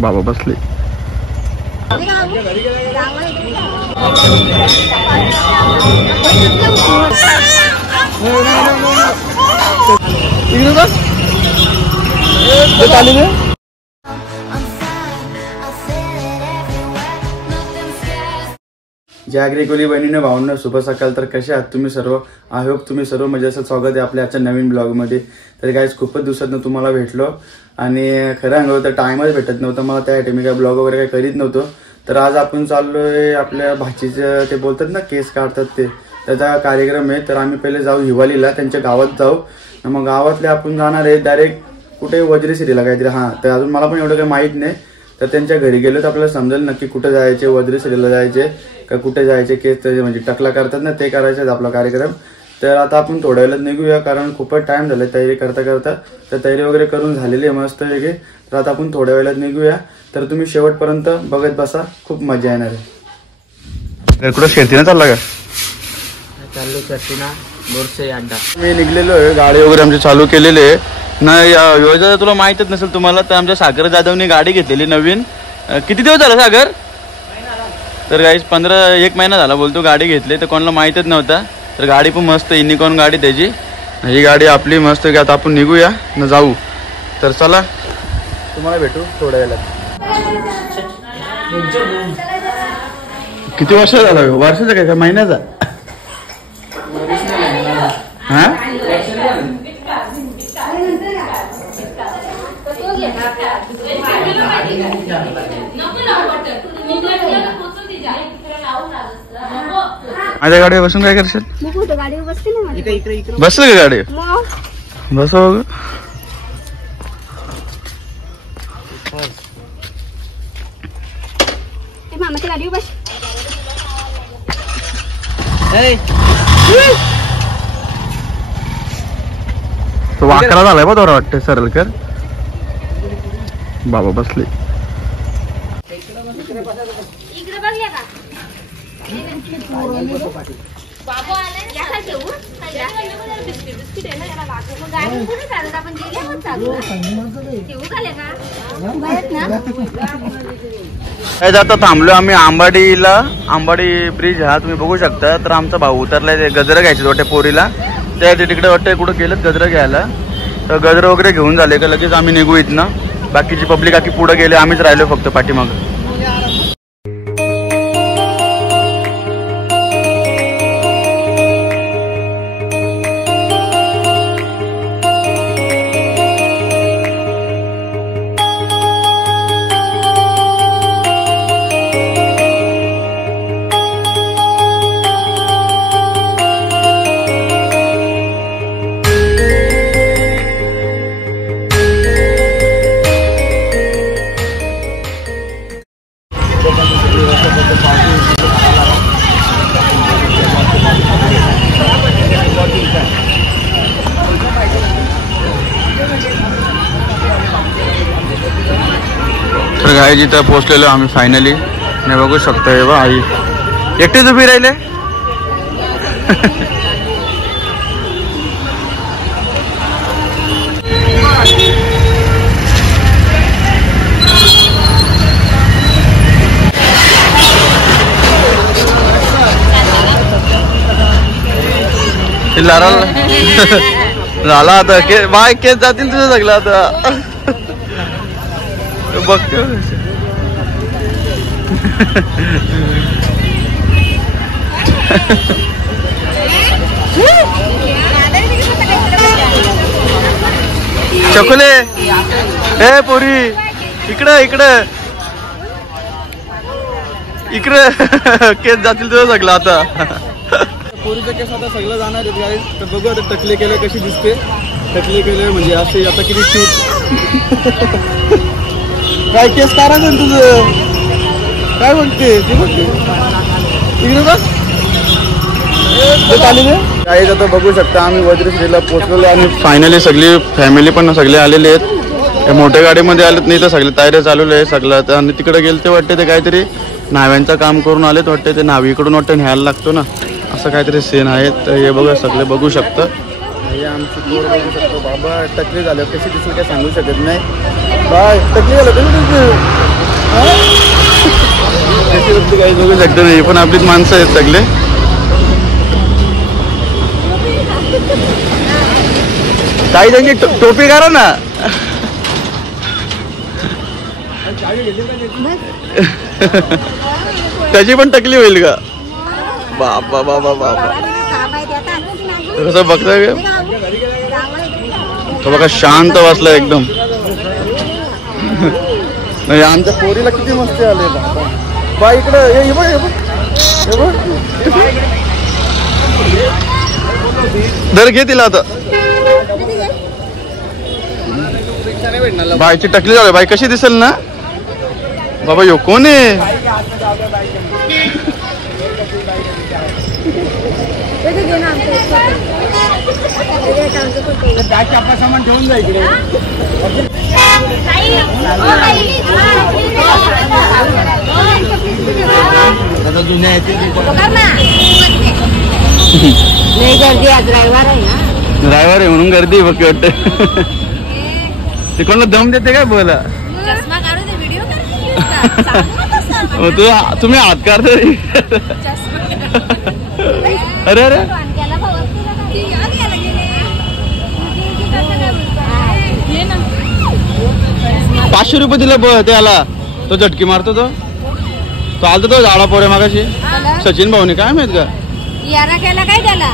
बाबा बसले. जय अग्रिकोली बहिणीने भावना शुभ सकाळ. तर कसे आहात तुम्ही सर्व? आय होप तुम्ही सर्व मजेचं. स्वागत आहे आपल्या आजच्या नवीन ब्लॉगमध्ये. तर गाईज खूपच दिवसातनं तुम्हाला भेटलो आणि खरं सांगतो तर टाइमच भेटत नव्हता मला. त्यासाठी मी काय ब्लॉग वगैरे काही करीत नव्हतो. तर आज आपण चाललोय आपल्या भाचीचं ते बोलतात ना केस काढतात ते, त्याचा कार्यक्रम आहे. तर आम्ही पहिले जाऊ हिवालीला, त्यांच्या गावात जाऊ. मग गावातले आपण जाणार आहे डायरेक्ट कुठे वज्रश्रीला काहीतरी. हां, तर अजून मला पण एवढं काही माहीत नाही. तर त्यांच्या घरी गेलो तर आपल्याला समजेल नक्की कुठे जायचे, वज्रश्रीला जायचे का कुठे जायचे. केस म्हणजे टकला करतात ना ते करायचं आपला कार्यक्रम. तर आता आपण थोड्या वेळात निघूया कारण खूपच टाइम झाला तयारी करता करता. तर तयारी वगैरे करून झालेली आहे मस्त वेगळे. तर आता आपण थोड्या वेळात निघूया. तर तुम्ही शेवटपर्यंत बघत बसा, खूप मजा येणार आहे. कुठं शेतीनं चालला का? चालू शेतीना बोरसे अड्डा. मी निघलेलो आहे, गाडी वगैरे आमची चालू केलेली आहे ना. या योजना तुला माहितच नसेल तुम्हाला, तर आमच्या सागर जाधवने गाडी घेतलेली नवीन. किती दिवस झाला सागर? तर गाईस 1 महिना झाला बोलतो गाडी घेतली. तर कोणाला माहीतच नव्हता. तर गाडी पण मस्त युनिकॉर्न गाडी त्याची. ही गाडी आपली मस्त. आता आपण निघूया न जाऊ. तर चला तुम्हाला भेटू थोड्या वेळात. किती वर्ष झाला? वर्षाचा काय का महिन्याचा? हा माझ्या गाडीवर बसून काय करशील? बसलं का गाडी? बस मामाच्या गाडीवर बस. तो वाकरा झालाय बा थोडा वाटतं. सरळ कर. बाबा बसले. इकडे बघल्या का बाबा आले याला घेऊ. बिस्किट बिस्किट आहे ना याला लागू. मग गाडी कुठे चालत आपण गेल्यावर चालू घेऊ झाले का बाहेर ना. आता थांबलो आम्ही आंबाडीला. आंबाडी ब्रिज हा तुम्ही बघू शकता. तर आमचा भाऊ उतरलाय गजरा घ्यायचे वाटते पोरीला. त्या तिकडे वाटतं कुठं गेलं गजरा घ्यायला. तर गजरा वगैरे घेऊन झाले का लगेच आम्ही निघू इथनं. बाकीची पब्लिक आखी पुढे गेले, आम्हीच राहिलो फक्त पाठीमाग. तर गाय जिथं पोहोचलेलो आम्ही फायनली. नाही बघू शकता हे बा आई एकटेच उभी राहिले. झाला आता के बाय केस जातील तुझं सगळं आता. बघतो चकुले ए पोरी इकडं इकडं इकडं केस जातील तुझं सगळं आता. पोरीचं केस आता सगळं जाणार आहेत गाईस. तर बघू आता टकले केले कशी दिसते. टकले केले म्हणजे असे आता किती क्यूट. काय केस काढायचं तुझं? काय म्हणते ते म्हणते इकडे बघ. काही आता बघू शकता आम्ही वज्रश्रीला पोहोचलेलो आणि फायनली सगळी फॅमिली पण सगळे आलेले आहेत. मोठ्या गाडीमध्ये आलेत नाही तर सगळे तयारी चालू आहे सगळं. आणि तिकडे गेले ते वाटते ते काहीतरी न्हाव्यांचं काम करून आलेत वाटते. ते न्हावीकडून वाटतं न्यायला लागतो ना, असं काहीतरी सीन आहे. तर हे बघा सगळे बघू शकता. हे आमची पोर बघू शकतो. बाबा टकली झालं कशी दिसेल काय सांगू शकत नाही. बाय टकली झालं काही बघू शकतो नाही, पण आपलीच माणसं आहेत सगळे. काही त्यांची टोपी करा ना. त्याची पण टकली होईल का? बाबा बाबा बाबा कसं बघताय का? तो बघा शांत बसला एकदम. नाही आमच्या पोरीला किती मस्ती आले बाबा. बा इकडं हे बघ दर घे तिला आता. बाईची टकली जाऊ बाई कशी दिसेल ना बाबा. यो कोण आहे? आपला सामान ठेवून जा इकडे. आता जुन्या गर्दी आहे. ड्रायव्हर आहे ना. ड्रायव्हर आहे म्हणून गर्दी बघ वाटते. ते कोणाला दम देते काय बोला. तुम्ही हात काढता. अरे अरे 500 रुपये दिले त्याला. तो झटकी मारतो तो आलतो तो झाडा पोरे मागाशी. सचिन भाऊने काय माहित का यारा केला काय त्याला.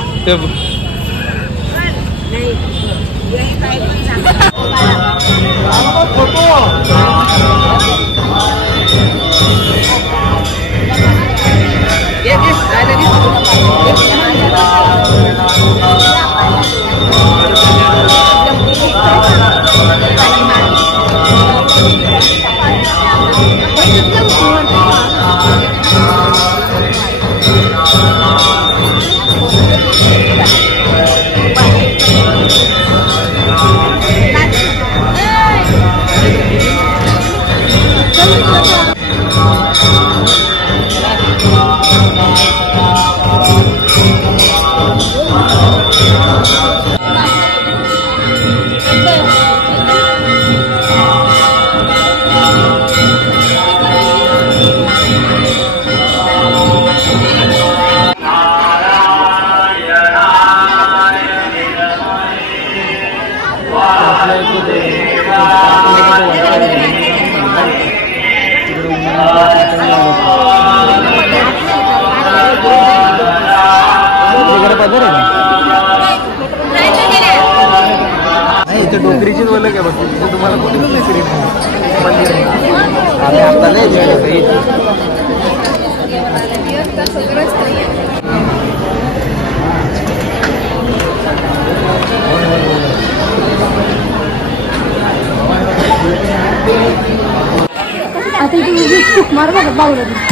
डोंगरीचीच बोल काय बघ. तुम्हाला कुठे मंदिर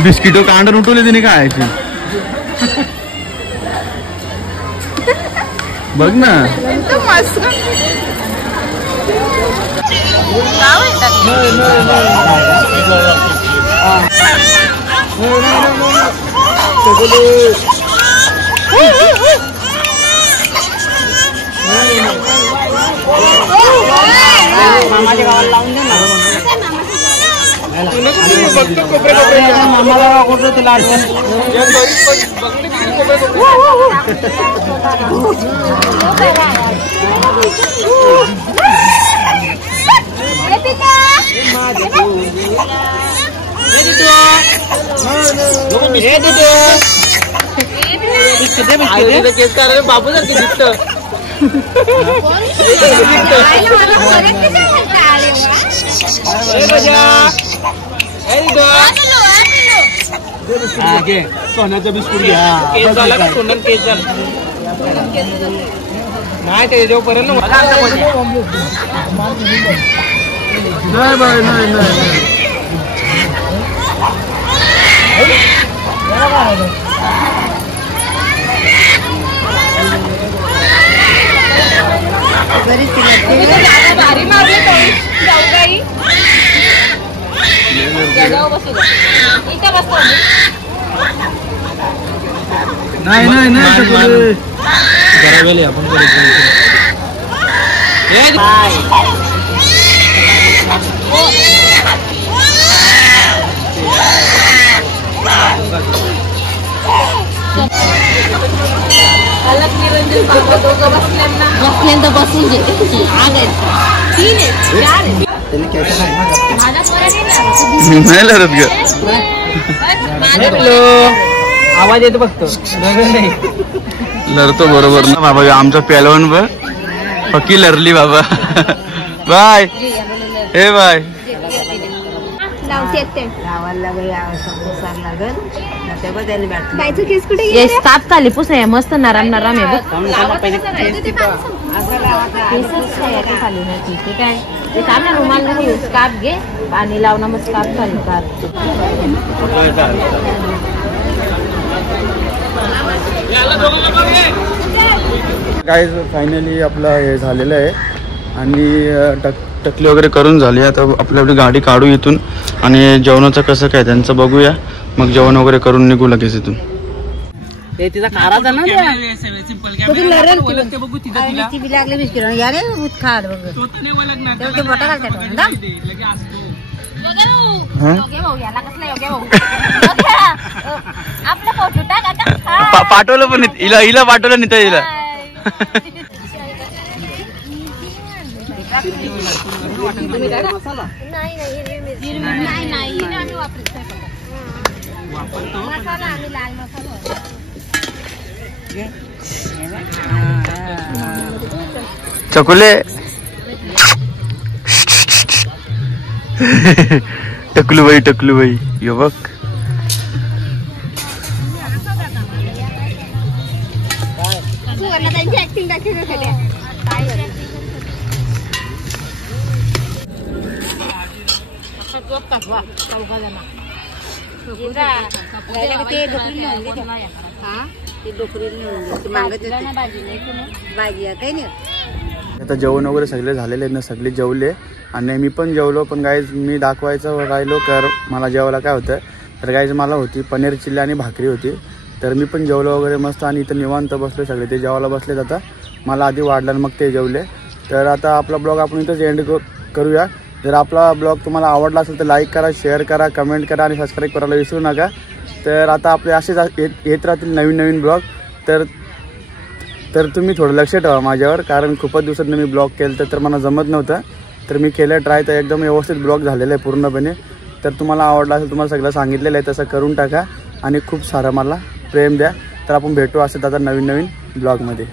बिस्किटो कांड उठवले तिने काय बघ ना. मामाच्या गावाला लावून दे ना. मामाला कुठं तुला अडचण. बाबू जाते दिसत. सोन्याचा बिस्कुट घ्या. नाही ते जेवपर्यंत नाही बाय नाही भारी मारले जाऊ काही बसू इथं बसतो. नाही नाही नाही आपण तर बसून घे. आग आहेत 3 आहेत 4 आहेत. माझा पोरा नाही लढत ग. आवाज येतो बघतो लढतो बरोबर ना बाबा. आमचा पेलवान बघ पक्की लढली बाबा. बाय हे बाय. स्काप खाली पुस आहे मस्त नरम नरम आहे बघ. खाली नाही ठीक आहे ते काम ना रुमाल नाही स्काप घे पाणी लावणं मग स्काप खाली काढ. काय फायनली आपलं हे झालेलं आहे आणि टकली वगैरे करून झाली. आता आपली गाडी काढू इथून आणि जेवणाचं कसं काय त्यांचं बघूया. मग जेवण वगैरे करून निघू लगेच इथून. तिचा काराचा ना पाठवलं पण हिला पाठवलं नाही तर हिला. चकुले टकलू बाई यो बघ. आता जेवण वगैरे सगळे झालेले आहेत ना. सगळे जेवले आणि मी पण जेवलो. पण गाईज मी दाखवायचं राहिलो तर मला जेवायला काय होतं तर गाईज मला होती पनीर चिल्ली आणि भाकरी होती. तर मी पण जेवलो वगैरे मस्त आणि इथं निवांत बसलो. सगळे ते जेवायला बसलेत. आता मला आधी वाढलं आणि मग ते जेवले. तर आता आपला ब्लॉग आपण इथंच एंड करूया. जर आपला ब्लॉग तुम्हाला आवडला असेल तर लाईक करा, शेअर करा, कमेंट करा आणि सबस्क्राईब करायला विसरू नका. तर आता आपले असेच येत राहतील नवीन ब्लॉग. तर तुम्ही थोडं लक्ष ठेवा माझ्यावर, कारण खूपच दिवसांनी मी ब्लॉग केलं तर मला जमत नव्हतं. तर मी केलं ट्राय, तर एकदम व्यवस्थित ब्लॉग झालेला आहे पूर्णपणे. तर तुम्हाला आवडला असेल, तुम्हाला सगळं सांगितलेलं आहे तसं करून टाका आणि खूप सारं मला प्रेम द्या. तर आपण भेटू असं आता नवीन ब्लॉगमध्ये.